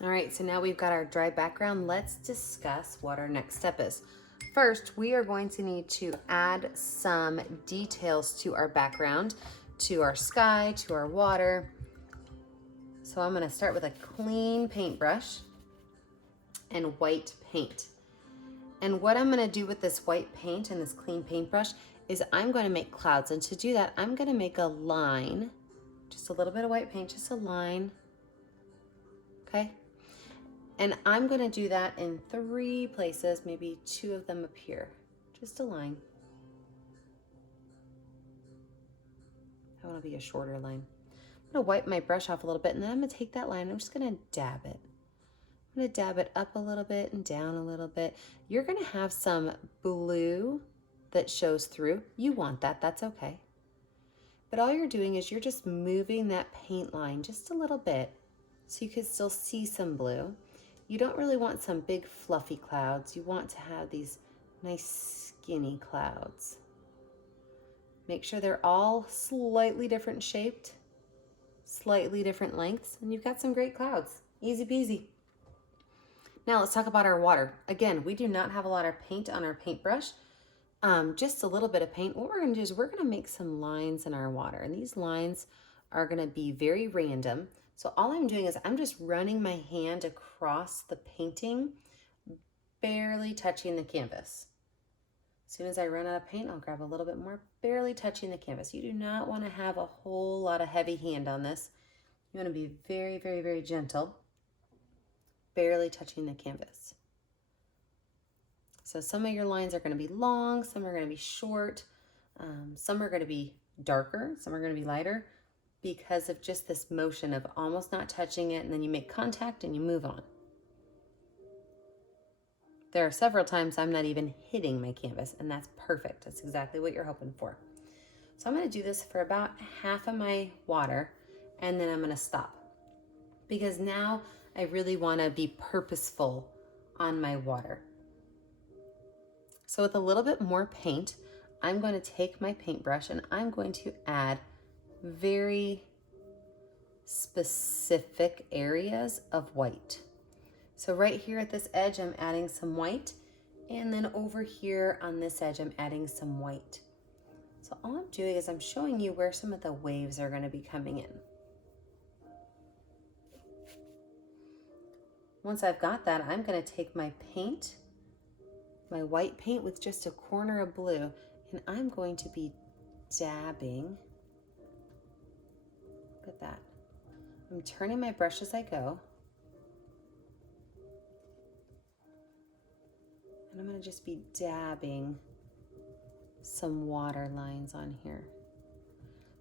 All right, so now we've got our dry background. Let's discuss what our next step is. First, we are going to need to add some details to our background, to our sky, to our water. So I'm gonna start with a clean paintbrush and white paint. And what I'm gonna do with this white paint and this clean paintbrush is I'm gonna make clouds. And to do that, I'm gonna make a line, just a little bit of white paint, just a line, okay? And I'm gonna do that in 3 places, maybe 2 of them up here. Just a line. That will be a shorter line. I'm gonna wipe my brush off a little bit and then I'm gonna take that line, I'm just gonna dab it. I'm gonna dab it up a little bit and down a little bit. You're gonna have some blue that shows through. You want that, that's okay. But all you're doing is you're just moving that paint line just a little bit so you can still see some blue. You don't really want some big fluffy clouds. You want to have these nice skinny clouds. Make sure they're all slightly different shaped, slightly different lengths, and you've got some great clouds. Easy peasy. Now let's talk about our water. Again, we do not have a lot of paint on our paintbrush, just a little bit of paint. What we're gonna do is we're gonna make some lines in our water, and these lines are gonna be very random. So all I'm doing is I'm just running my hand across the painting, barely touching the canvas. As soon as I run out of paint, I'll grab a little bit more, barely touching the canvas. You do not want to have a whole lot of heavy hand on this. You want to be very, very, very gentle, barely touching the canvas. So some of your lines are going to be long, some are going to be short, some are going to be darker, some are going to be lighter because of just this motion of almost not touching it, and then you make contact and you move on. There are several times I'm not even hitting my canvas, and that's perfect. That's exactly what you're hoping for. So I'm going to do this for about half of my water, and then I'm going to stop because now I really want to be purposeful on my water. So with a little bit more paint, I'm going to take my paintbrush and I'm going to add very specific areas of white. So right here at this edge, I'm adding some white, and then over here on this edge, I'm adding some white. So all I'm doing is I'm showing you where some of the waves are going to be coming in. Once I've got that, I'm going to take my paint, my white paint with just a corner of blue, and I'm going to be dabbing. Look at that. I'm turning my brush as I go. And I'm going to just be dabbing some water lines on here.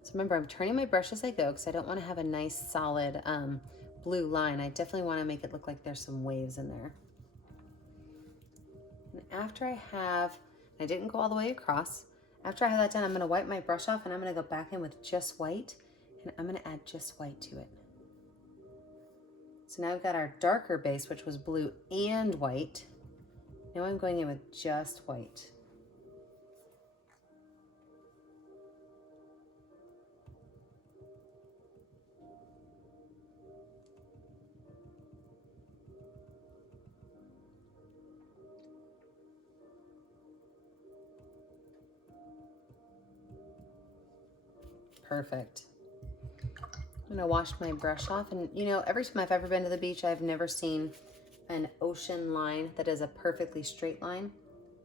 So remember, I'm turning my brush as I go because I don't want to have a nice solid blue line. I definitely want to make it look like there's some waves in there. And after I didn't go all the way across, after I have that done, I'm going to wipe my brush off and I'm going to go back in with just white, and I'm going to add just white to it. So now we've got our darker base, which was blue and white. Now I'm going in with just white. Perfect. I'm gonna wash my brush off, and you know, every time I've ever been to the beach, I've never seen an ocean line that is a perfectly straight line.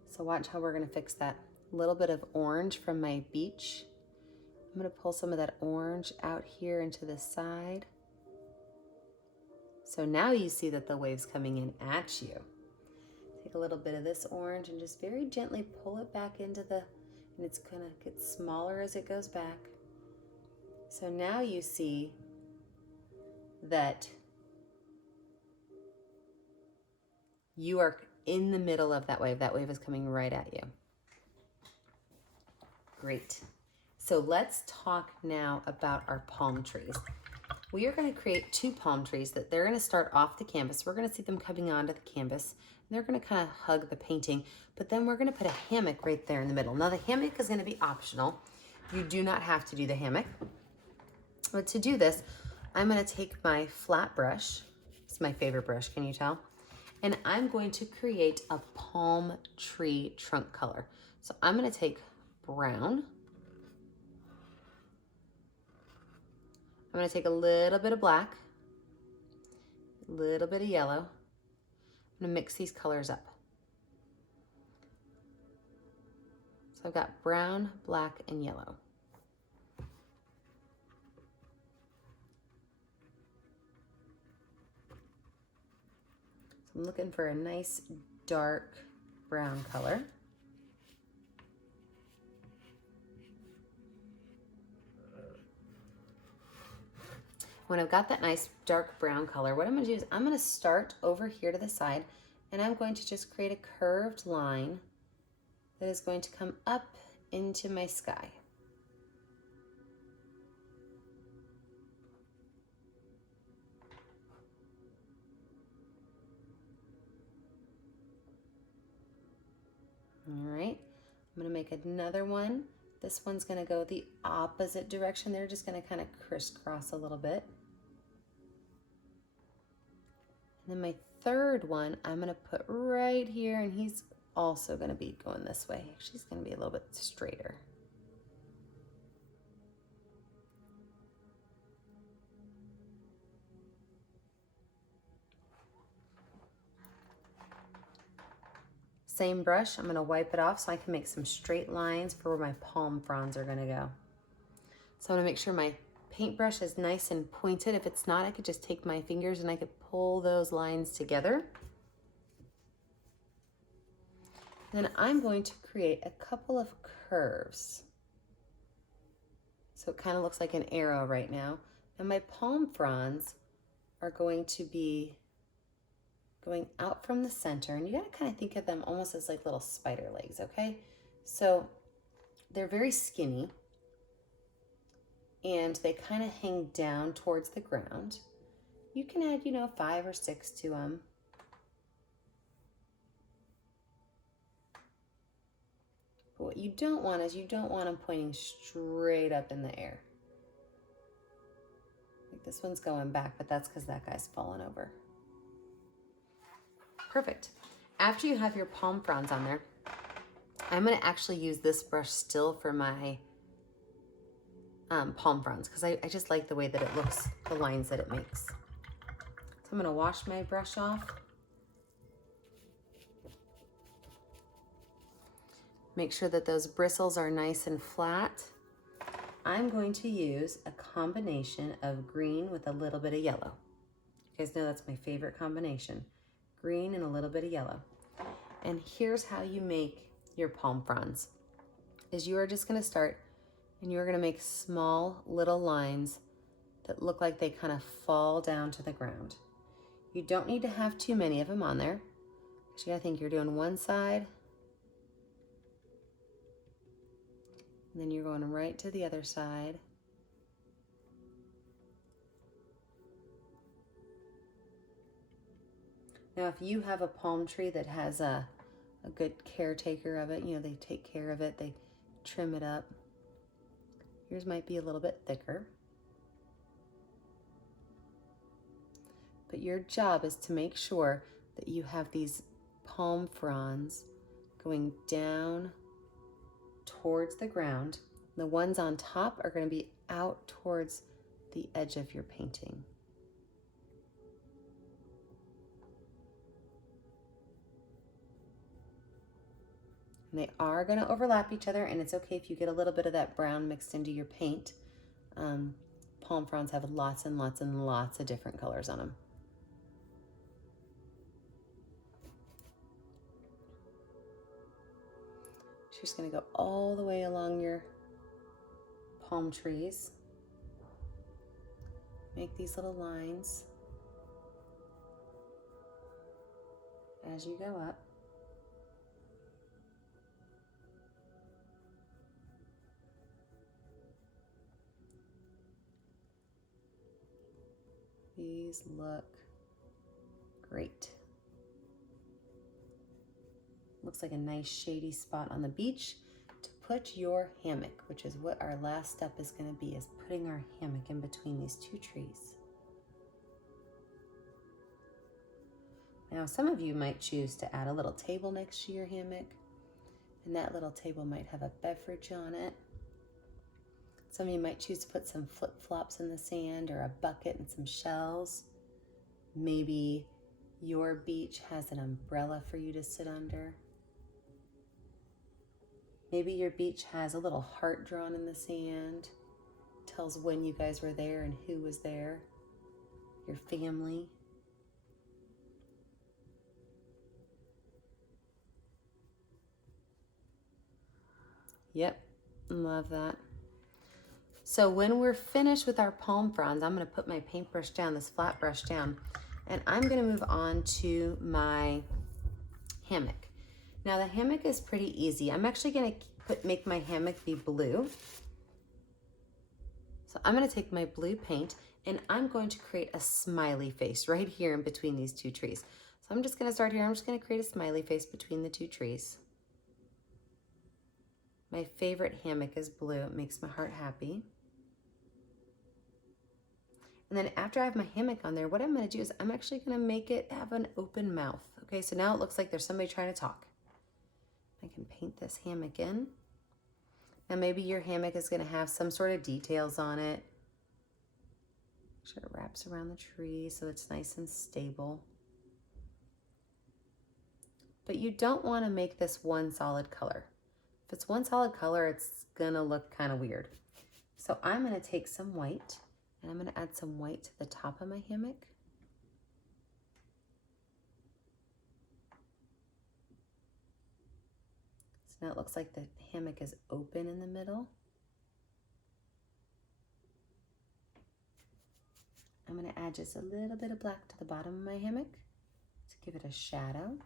So watch how we're gonna fix that. A little bit of orange from my beach. I'm gonna pull some of that orange out here into the side. So now you see that the wave's coming in at you. Take a little bit of this orange and just very gently pull it back into the, and it's gonna get smaller as it goes back. So now you see that you are in the middle of that wave. That wave is coming right at you. Great. So let's talk now about our palm trees. We are going to create 2 palm trees that they're going to start off the canvas. We're going to see them coming onto the canvas, and they're going to kind of hug the painting, but then we're going to put a hammock right there in the middle. Now the hammock is going to be optional. You do not have to do the hammock. But to do this, I'm going to take my flat brush, it's my favorite brush, can you tell? And I'm going to create a palm tree trunk color. So I'm going to take brown. I'm going to take a little bit of black, a little bit of yellow. I'm going to mix these colors up. So I've got brown, black, and yellow. So I'm looking for a nice dark brown color. When I've got that nice dark brown color, what I'm going to do is I'm going to start over here to the side, and I'm going to just create a curved line that is going to come up into my sky. All right, I'm going to make another one. This one's going to go the opposite direction. They're just going to kind of crisscross a little bit. And then my third one, I'm going to put right here, and he's also going to be going this way. She's going to be a little bit straighter. Same brush, I'm going to wipe it off so I can make some straight lines for where my palm fronds are going to go. So I'm going to make sure my paintbrush is nice and pointed. If it's not, I could just take my fingers and I could pull those lines together. Then I'm going to create a couple of curves. So it kind of looks like an arrow right now. And my palm fronds are going to be going out from the center, and you gotta kind of think of them almost as like little spider legs, okay? So they're very skinny, and they kind of hang down towards the ground. You can add, 5 or 6 to them. But what you don't want is you don't want them pointing straight up in the air. Like this one's going back, but that's because that guy's fallen over. Perfect. After you have your palm fronds on there, I'm going to actually use this brush still for my palm fronds because I just like the way that it looks, the lines that it makes. So I'm going to wash my brush off. Make sure that those bristles are nice and flat. I'm going to use a combination of green with a little bit of yellow. You guys know that's my favorite combination. Green and a little bit of yellow. And here's how you make your palm fronds. Is you are just going to start and you're going to make small little lines that look like they kind of fall down to the ground. You don't need to have too many of them on there. Because you got to think you're doing one side. And then you're going right to the other side. Now, if you have a palm tree that has a good caretaker of it, they take care of it, they trim it up. Yours might be a little bit thicker. But your job is to make sure that you have these palm fronds going down towards the ground. The ones on top are going to be out towards the edge of your painting. And they are going to overlap each other, and it's okay if you get a little bit of that brown mixed into your paint. Palm fronds have lots and lots and lots of different colors on them. She's going to go all the way along your palm trees. Make these little lines as you go up. These look great. Looks like a nice shady spot on the beach to put your hammock, which is what our last step is going to be, is putting our hammock in between these two trees. Now, some of you might choose to add a little table next to your hammock, and that little table might have a beverage on it. Some of you might choose to put some flip-flops in the sand or a bucket and some shells. Maybe your beach has an umbrella for you to sit under. Maybe your beach has a little heart drawn in the sand, tells when you guys were there and who was there, your family. Yep, love that. So when we're finished with our palm fronds, I'm going to put my paintbrush down, this flat brush down, and I'm going to move on to my hammock. Now the hammock is pretty easy. I'm actually going to make my hammock be blue. So I'm going to take my blue paint and I'm going to create a smiley face right here in between these two trees. So I'm just going to start here. I'm just going to create a smiley face between the two trees. My favorite hammock is blue. It makes my heart happy. And then after I have my hammock on there, what I'm going to do is I'm actually going to make it have an open mouth. Okay, so now it looks like there's somebody trying to talk. I can paint this hammock in. Now maybe your hammock is going to have some sort of details on it. Make sure it wraps around the tree so it's nice and stable. But you don't want to make this one solid color. If it's one solid color, it's going to look kind of weird. So I'm going to take some white and I'm going to add some white to the top of my hammock. So now it looks like the hammock is open in the middle. I'm going to add just a little bit of black to the bottom of my hammock to give it a shadow.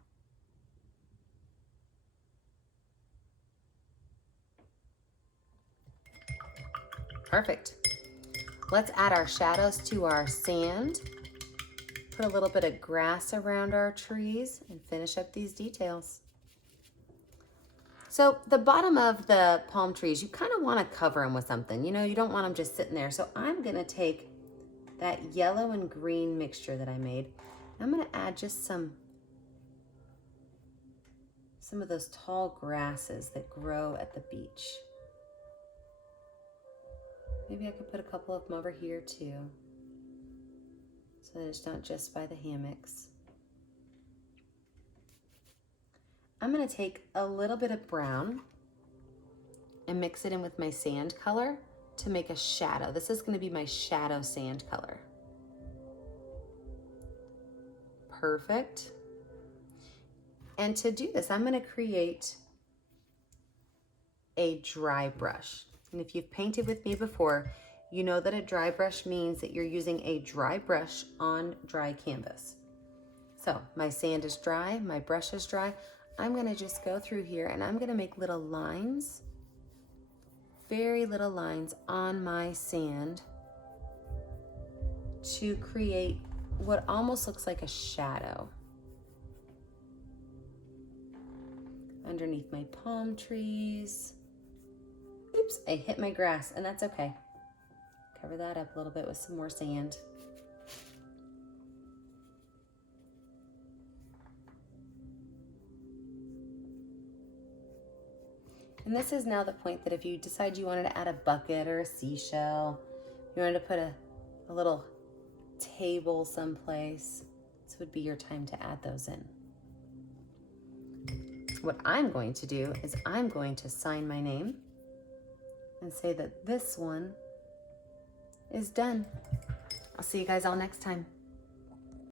Perfect. Let's add our shadows to our sand. Put a little bit of grass around our trees and finish up these details. So the bottom of the palm trees, you kind of want to cover them with something. You know, you don't want them just sitting there. So I'm going to take that yellow and green mixture that I made. I'm going to add just some of those tall grasses that grow at the beach. Maybe I could put a couple of them over here too, so that it's not just by the hammocks. I'm going to take a little bit of brown and mix it in with my sand color to make a shadow. This is going to be my shadow sand color. Perfect. And to do this, I'm going to create a dry brush. And if you've painted with me before, you know that a dry brush means that you're using a dry brush on dry canvas. So my sand is dry, my brush is dry. I'm going to just go through here and I'm going to make little lines, very little lines on my sand to create what almost looks like a shadow underneath my palm trees. Oops, I hit my grass, and that's okay. Cover that up a little bit with some more sand. And this is now the point that if you decide you wanted to add a bucket or a seashell, you wanted to put a little table someplace, this would be your time to add those in. What I'm going to do is I'm going to sign my name and say that this one is done. I'll see you guys all next time.